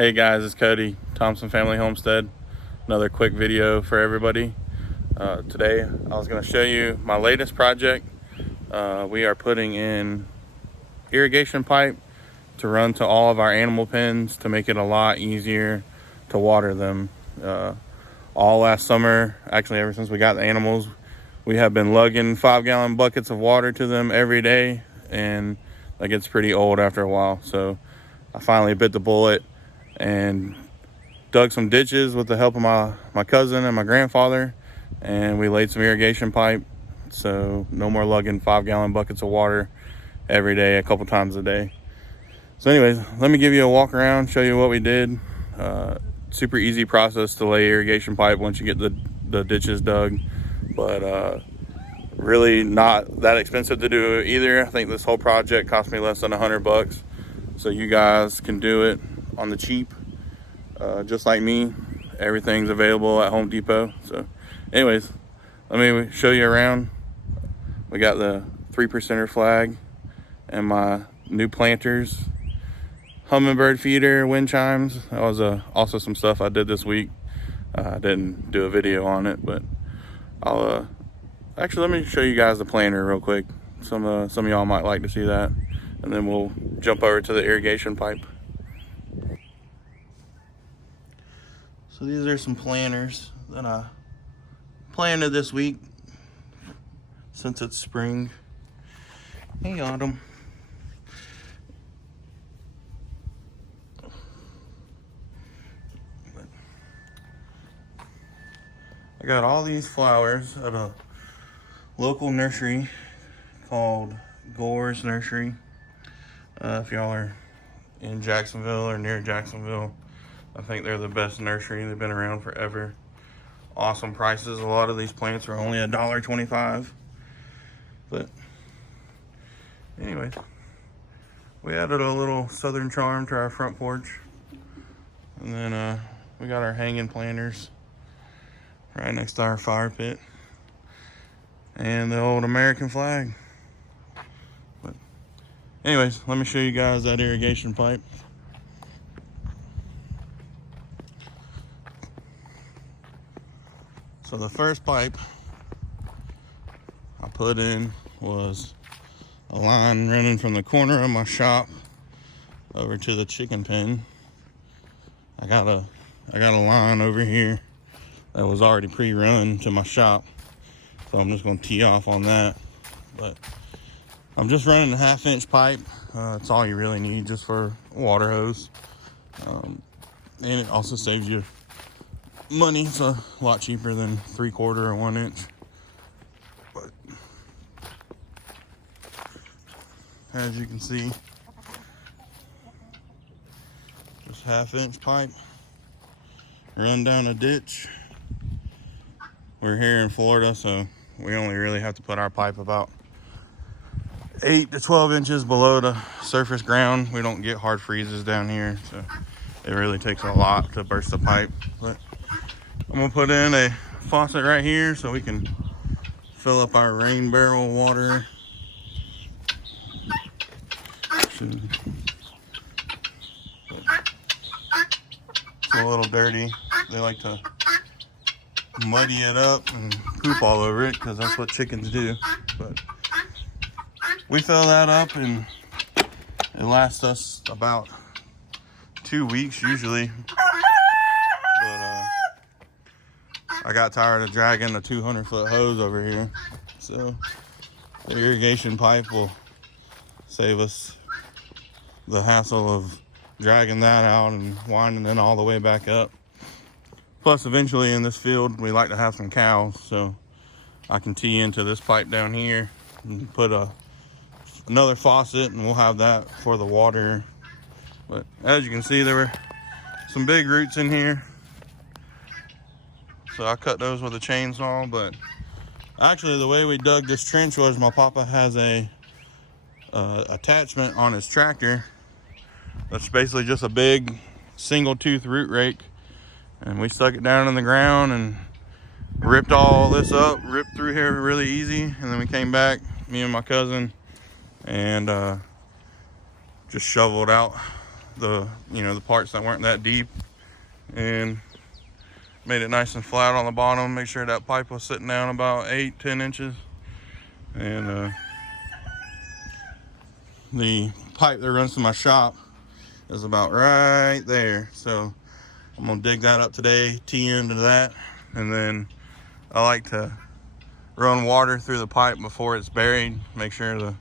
Hey guys, it's Cody, Thompson Family Homestead. Another quick video for everybody. Today I was going to show you my latest project. We are putting in irrigation pipe to run to all of our animal pens to make it a lot easier to water them. All last summer, actually ever since we got the animals, we have been lugging 5-gallon buckets of water to them every day, and that gets pretty old after a while. So I finally bit the bullet and dug some ditches with the help of my cousin and my grandfather, and we laid some irrigation pipe, so no more lugging 5-gallon buckets of water every day, a couple times a day. So anyways, let me give you a walk around, show you what we did. Super easy process to lay irrigation pipe once you get the ditches dug, but really not that expensive to do either. I think this whole project cost me less than $100, so you guys can do it on the cheap, just like me. Everything's available at Home Depot. So anyways, let me show you around. We got the 3%er flag and my new planters, hummingbird feeder, wind chimes. That was also some stuff I did this week. I didn't do a video on it, but I'll actually, let me show you guys the planter real quick. Some of y'all might like to see that, and then we'll jump over to the irrigation pipe. So these are some planters that I planted this week since it's spring. Hey, autumn. I got all these flowers at a local nursery called Gore's Nursery. If y'all are in Jacksonville or near Jacksonville, I think they're the best nursery. They've been around forever. Awesome prices. A lot of these plants are only $1.25. But anyways, we added a little southern charm to our front porch. And then we got our hanging planters right next to our fire pit. And the old American flag. But anyways, let me show you guys that irrigation pipe. So the first pipe I put in was a line running from the corner of my shop over to the chicken pen. I got a line over here that was already pre-run to my shop, so I'm just going to tee off on that. But I'm just running a 1/2-inch pipe. It's all you really need just for a water hose, and it also saves you money. It's a lot cheaper than 3/4 or 1 inch. But as you can see, just 1/2-inch pipe, run down a ditch. We're here in Florida, so we only really have to put our pipe about 8 to 12 inches below the surface ground. We don't get hard freezes down here, so it really takes a lot to burst the pipe. But I'm gonna put in a faucet right here so we can fill up our rain barrel water. It's a little dirty. They like to muddy it up and poop all over it because that's what chickens do. But we fill that up and it lasts us about 2 weeks usually. But I got tired of dragging the 200-foot hose over here, so the irrigation pipe will save us the hassle of dragging that out and winding it all the way back up. Plus, eventually in this field, we like to have some cows, so I can tee into this pipe down here and put another faucet, and we'll have that for the water. But as you can see, there were some big roots in here, so I cut those with a chainsaw. But actually, the way we dug this trench was my papa has a attachment on his tractor that's basically just a big single tooth root rake, and we stuck it down in the ground and ripped all this up, ripped through here really easy. And then we came back, me and my cousin, and just shoveled out the the parts that weren't that deep, and made it nice and flat on the bottom. Make sure that pipe was sitting down about 8-10 inches, and the pipe that runs to my shop is about right there. So I'm gonna dig that up today, tee into that, and then I like to run water through the pipe before it's buried. Make sure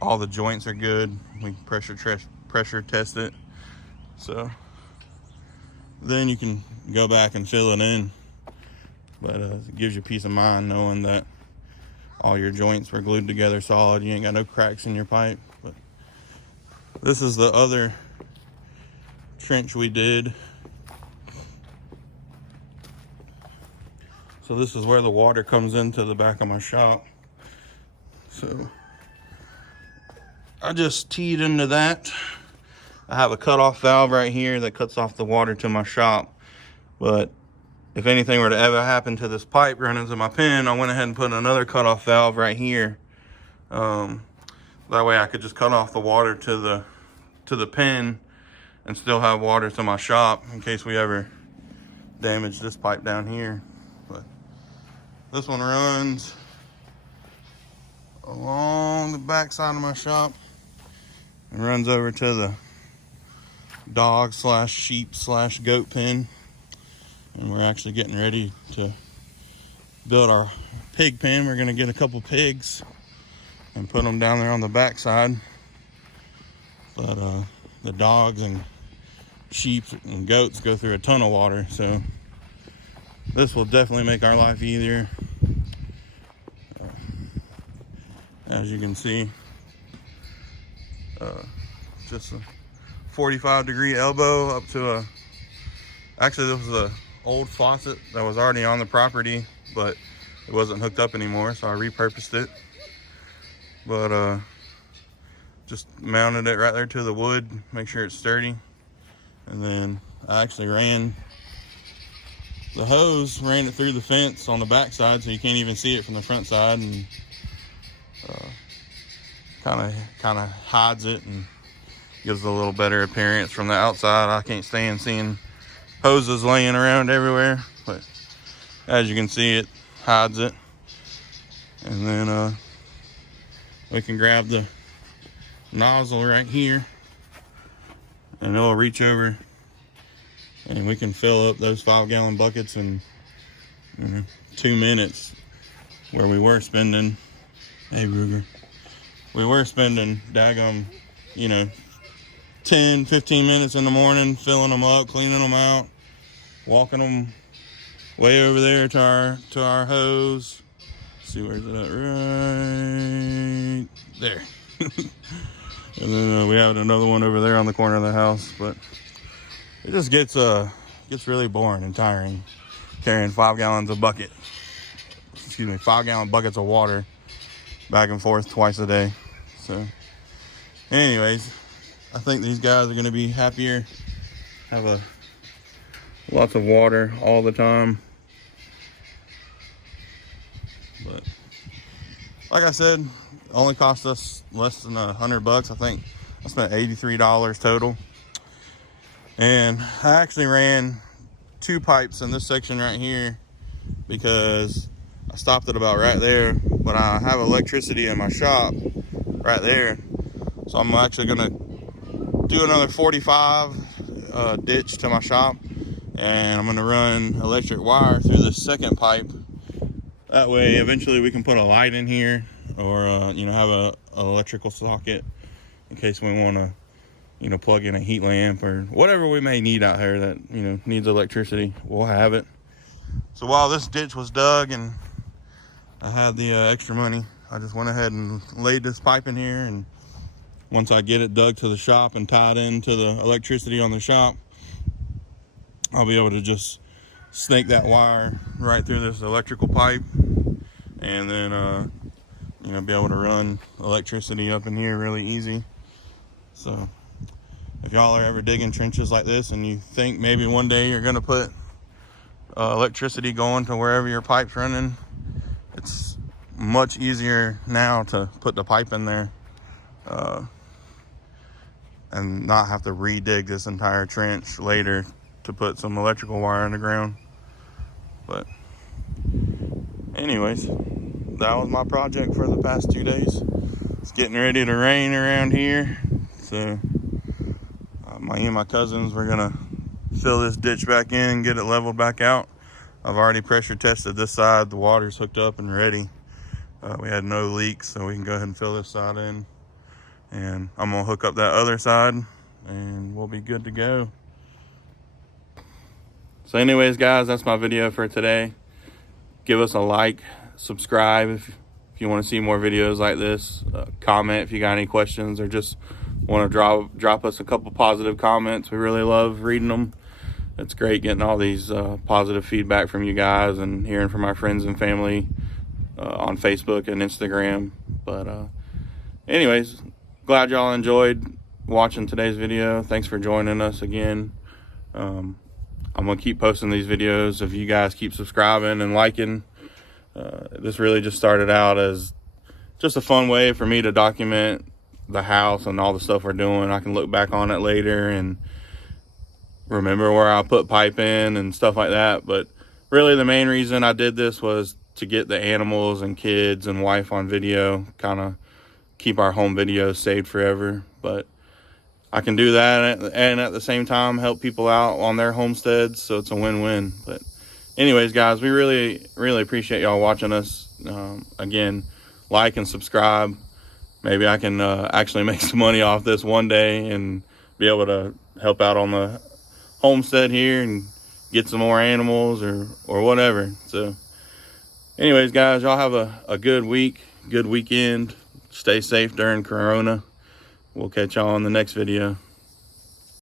all the joints are good. We pressure test it, so then you can go back and fill it in. But it gives you peace of mind knowing that all your joints were glued together solid. You ain't got no cracks in your pipe. But this is the other trench we did. So this is where the water comes into the back of my shop. So I just teed into that. I have a cutoff valve right here that cuts off the water to my shop. But if anything were to ever happen to this pipe running to my pen, I went ahead and put another cutoff valve right here. That way I could just cut off the water to the pen and still have water to my shop in case we ever damage this pipe down here. But this one runs along the back side of my shop and runs over to the dog / sheep / goat pen. And we're actually getting ready to build our pig pen. We're gonna get a couple pigs and put them down there on the back side. But the dogs and sheep and goats go through a ton of water, so this will definitely make our life easier. As you can see, just a 45-degree elbow up to actually this was a old faucet that was already on the property, but it wasn't hooked up anymore, so I repurposed it. But just mounted it right there to the wood, make sure it's sturdy. And then I actually ran the hose, ran it through the fence on the back side so you can't even see it from the front side, and kind of hides it and gives it a little better appearance from the outside. I can't stand seeing hoses laying around everywhere, but as you can see, it hides it. And then we can grab the nozzle right here and it'll reach over and we can fill up those 5-gallon buckets in 2 minutes, where we were spending, hey Ruger, we were spending daggum 10-15 minutes in the morning filling them up, cleaning them out, walking them way over there to our hose. Let's see, where's it at? Right there. And then we have another one over there on the corner of the house. But it just gets really boring and tiring carrying 5 gallons of bucket. 5-gallon buckets of water back and forth twice a day. So anyways, I think these guys are going to be happier, have lots of water all the time. But like I said, it only cost us less than $100. I think I spent $83 total. And I actually ran 2 pipes in this section right here because I stopped it about right there, but I have electricity in my shop right there. So I'm actually gonna do another 45 ditch to my shop, and I'm gonna run electric wire through this second pipe. That way eventually we can put a light in here, or have an electrical socket in case we want to plug in a heat lamp or whatever we may need out here that needs electricity. We'll have it. So while this ditch was dug and I had the extra money, I just went ahead and laid this pipe in here, and once I get it dug to the shop and tied into the electricity on the shop, I'll be able to just snake that wire right through this electrical pipe, and then be able to run electricity up in here really easy. So if y'all are ever digging trenches like this and you think maybe one day you're gonna put electricity going to wherever your pipe's running, it's much easier now to put the pipe in there. and not have to re-dig this entire trench later to put some electrical wire underground. But anyways, that was my project for the past 2 days. It's getting ready to rain around here, so me and my cousins, we're gonna fill this ditch back in and get it leveled back out. I've already pressure tested this side. The water's hooked up and ready. We had no leaks, so we can go ahead and fill this side in. And I'm gonna hook up that other side and we'll be good to go. So anyways, guys, that's my video for today. Give us a like, subscribe if you want to see more videos like this. Comment if you got any questions, or just want to drop us a couple positive comments. We really love reading them. It's great getting all these positive feedback from you guys and hearing from our friends and family on Facebook and Instagram. But anyways, glad y'all enjoyed watching today's video. Thanks for joining us again. I'm gonna keep posting these videos if you guys keep subscribing and liking. This really just started out as just a fun way for me to document the house and all the stuff we're doing. I can look back on it later and remember where I put pipe in and stuff like that. But really the main reason I did this was to get the animals and kids and wife on video, kind of keep our home videos saved forever. But I can do that and at the same time help people out on their homesteads, so it's a win-win. But anyways, guys, we really appreciate y'all watching us. Again, like and subscribe. Maybe I can actually make some money off this one day and be able to help out on the homestead here and get some more animals or whatever. So anyways, guys, y'all have a good week, good weekend. Stay safe during Corona. We'll catch y'all on the next video.